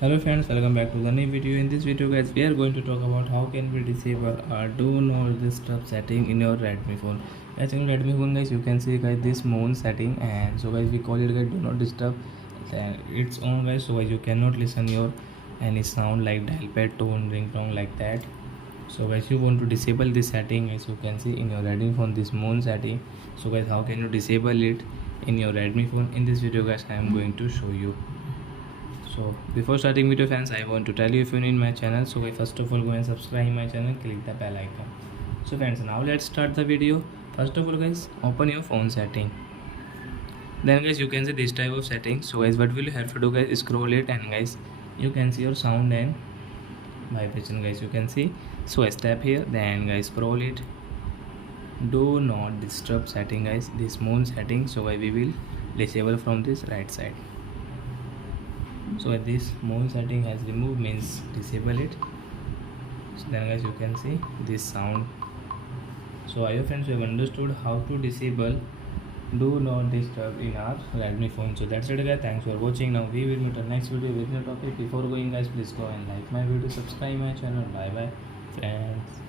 Hello friends, welcome back to the new video. In this video guys, we are going to talk about how can we disable do not disturb setting in your Redmi phone. As in Redmi phone guys, you can see guys this moon setting, and so guys we call it guys do not disturb. Then it's on guys, so guys you cannot listen your any sound like dial pad tone, ringtone like that. So guys you want to disable this setting, as you can see in your Redmi phone this moon setting. So guys how can you disable it in your Redmi phone? In this video guys I am going to show you. So before starting video fans, I want to tell you, if you're new in my channel, so first of all go and subscribe my channel, click the bell icon. So friends, now let's start the video. First of all guys, open your phone setting. Then guys you can see this type of setting. So guys what will you have to do guys, scroll it, and guys you can see your sound and vibration guys, you can see. So I step here, then guys scroll it, do not disturb setting guys, this moon setting. So we will disable from this right side. So this moon setting has removed, means disable it. So then guys you can see this sound. So I hope friends you have understood how to disable do not disturb in our Redmi phone. So that's it guys, thanks for watching. Now we will meet the next video with new topic. Before going guys, please go and like my video, subscribe my channel. Bye bye friends.